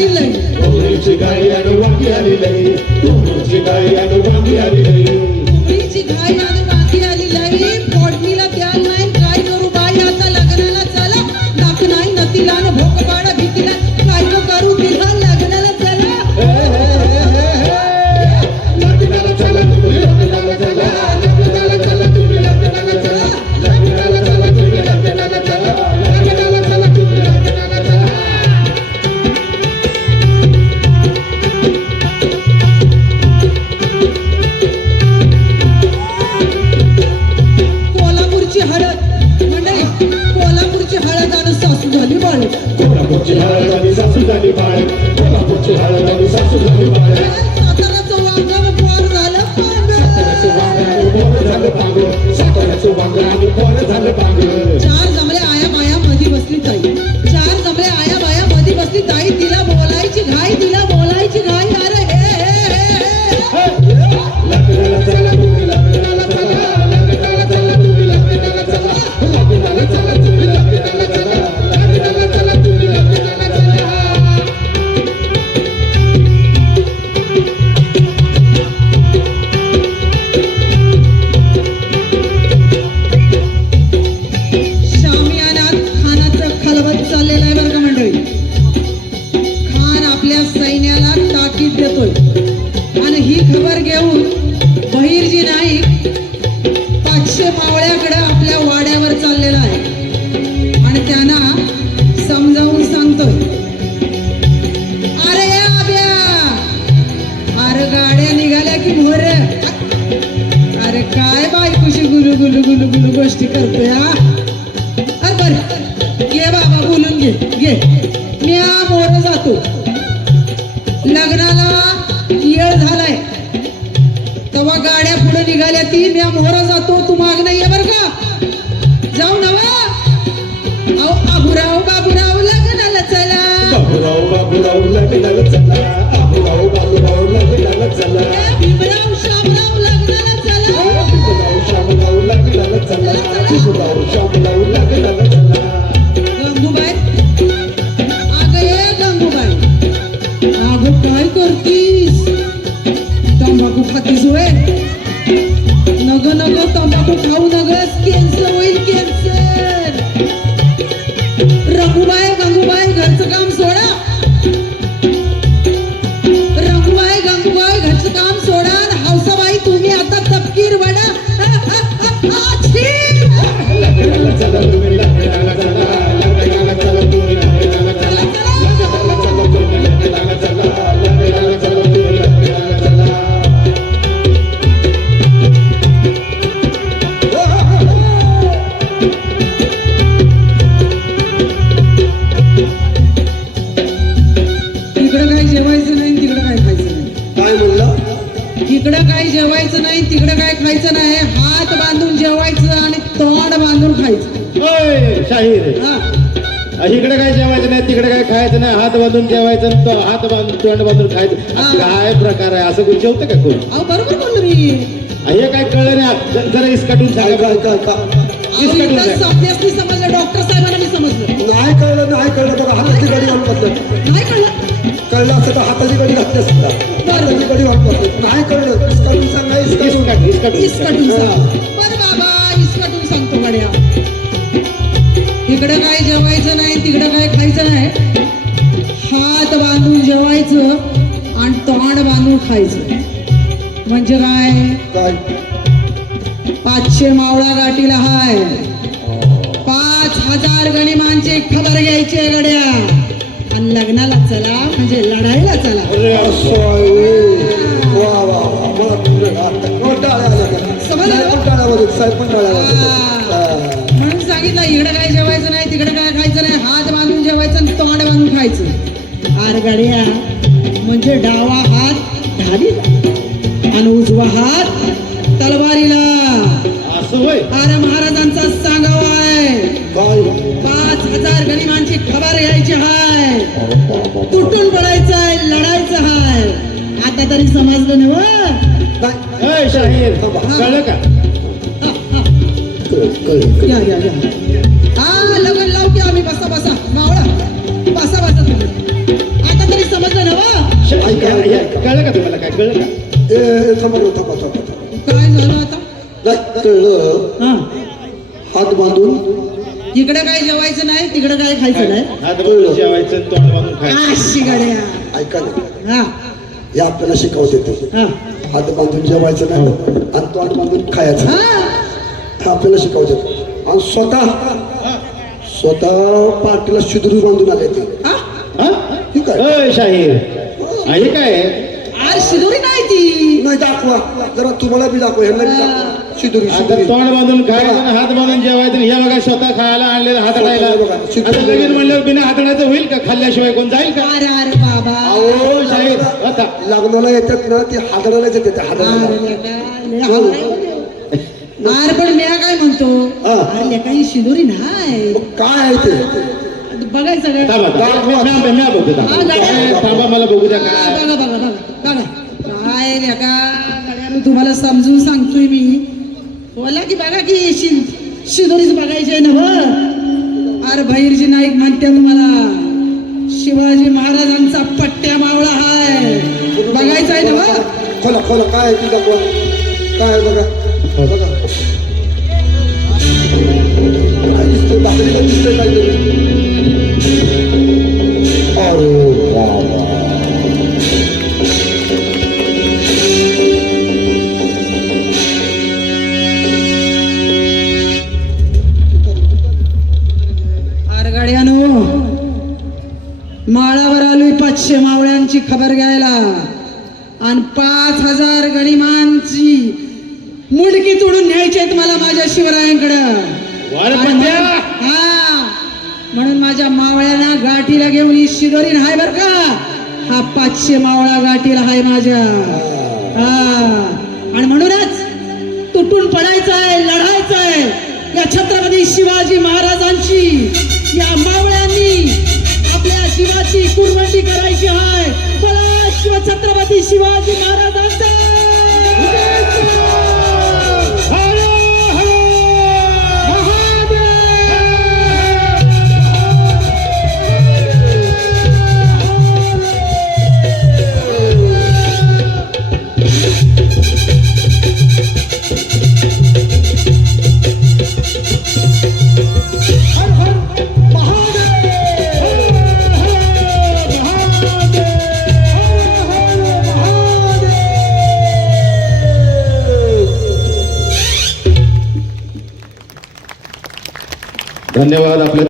आली लई गाई आणि वांगी आली लई. गाई आणि वांगी आली लई. मावळ्याकडे आपल्या वाड्यावर चाललेला आहे. आणि त्यांना समजावून सांगतो. अरे या आब्या! अरे गाड्या निघाल्या की मोर. अरे काय बायकोशी गुलू गुलू गुलू गुलू गोष्टी करतोय हा? अरे बर. घे बाबा बोलून घे घे. पुढे निघाल्या ती मी मोर जातो तू माग नाही बर का? जाऊ नवा अहो बाबुराव लग्नाला चला. बाबूराव बाबूराव लग्नाला चला. बाबूराव बाबूराव लग्नाला चला. ए, भीमराव शामराव लग्नाला चला. बाबूराव शामराव लग्नाला चला. बाबूराव शामराव लग्नाला चला. गंगूबाई तिकडं काही जेवायचं नाही तिकडं काय खायचं नाही हात बांधून जेवायचं आणि तोंड बांधून खायचं. ओय शाहीर. हा. इकडे काय जेवायचं नाही तिकडे काय खायचं नाही हात बांधून जेवायचं आणि तो हात बांधून तोंड बांधून खायचं. हा. काय प्रकार आहे? असं कोण जेवतं का कोण? अहो बरोबर बोललो मी हे काय कळलं नाही ज- जरा इसकाटून सांगा. समजलं डॉक्टर साहेबांना मी समजलं. नाही कळलं नाही कळलं बघा हाताची गाडी नाही कळलं. कळलं असं तर हाताची गाडी घातली असतं हाताची गाडी बसलं. नाही कळलं. इसकाडून सांगा इसकाटून इसकाटून इसकटून सांग बर बाबा इसकटून सांगतो गड्या. इकडं काय जेवायचं नाही तिकडं काय खायचं नाही. हात बांधून जेवायचं आणि तोंड बांधून खायचं. म्हणजे काय? पाचशे मावळा गाठीला हाय. पाच हजार गणिमांची खबर घ्यायची गड्या आणि लग्नाला चला म्हणजे लढाईला चला. म्हणून सांगितलं इकडे काय जेवायचं नाही तिकडे काय खायचं नाही हात बांधून जेवायचं आणि तोंड बांधून खायचं. आर गड्या म्हणजे डावा हात ढालीला आणि उजवा हात तलवारीला. असं होय. अरे महाराजांचा सांगावा आहे. काय पाच हजार गनिमांची खबर घ्यायची हाय. तुटून पडायचं आहे लढायचं हाय. आता तरी समजलं ना व? नाही ओय शाहीर कळलं का? कळलं, कळलं. या या या. हा लगन लाव की आम्ही बसा बसा. मावळा बसा बसा तुम्ही. आता तरी समजलं ना व? ऐक कळलं का? रे, थांबा थांबा थांबा. काय झालं आता? कळलं हा. हात बांधून. इकडे काय जेवायचं नाही तिकडे काय खायचं नाही. हात जेवायचं तोंड बांधून खायचं. अशी गाड्या. ऐका ना. हा. हे आपल्याला शिकवते ते. हा. हात बांधून जेवायचं नाही आणि तोंड बांधून खायचं. हा. हे आपल्याला शिकवते. आणि स्वतः स्वतः पाठीला शिदरू बांधून आले ते. हा? हा? ठीक आहे अय शाहीर. हा, हे काय? अरे शिदोरी नाही ती. नाही दाखवा. जरा तुम्हाला बी दाखवा. ह्यांना बी दाखवा. शिदुरी तोंड बांधून खायचं हात बांधून जेवायचं हे बघा स्वतः खायला आणलेलं हाताळायला हे बघा, शिकवलं. आता लगेच म्हणल्यावर बिना हाताळायचं होईल का? खाल्ल्याशिवाय कोण जाईल का? अरे अरे बाबा. हो शाहीर आता लग्नाला येतात ना ते अरे. अरे पण मी काय म्हणतो? हा. अरे ही शिदोरी नाही. काय आहे ते? बघायचं काय थांबा. हा, मला बघू द्या हा, काय. बघा बघा बघा बघा. काय लेका गाड्या मी तुम्हाला समजून सांगतोय मी. बोला की बघा की शि शिदोरीच बघायची आहे ना व अरे भैरजी नाईक म्हणते मला शिवाजी महाराजांचा पट्ट्या मावळा हाय. बघायचा आहे ना खोला खोला काय आहे कोण काय बघा? बघा. दिसतो दिसतंय भाकरीला अरे मावळ्यांची खबर घ्यायला. आणि पाच हजार गणिमांची मुडकी तोडून न्यायची आहेत मला माझ्या शिवरायांकडं! म्हणून- हा म्हणून माझ्या मावळ्यांना गाठीला घेऊन ही शिदोरी हाय बर का? हा पाचशे मावळा गाठीला हाय माझ्या. हा. आणि म्हणूनच तुटून पडायचं आहे लढायचं आहे. या छत्रपती शिवाजी महाराजांची या मावळ्यांनी शिवाची जीवाची करायची आहे. बोला शिव छत्रपती शिवाजी महाराजांचा धन्यवाद आपल्या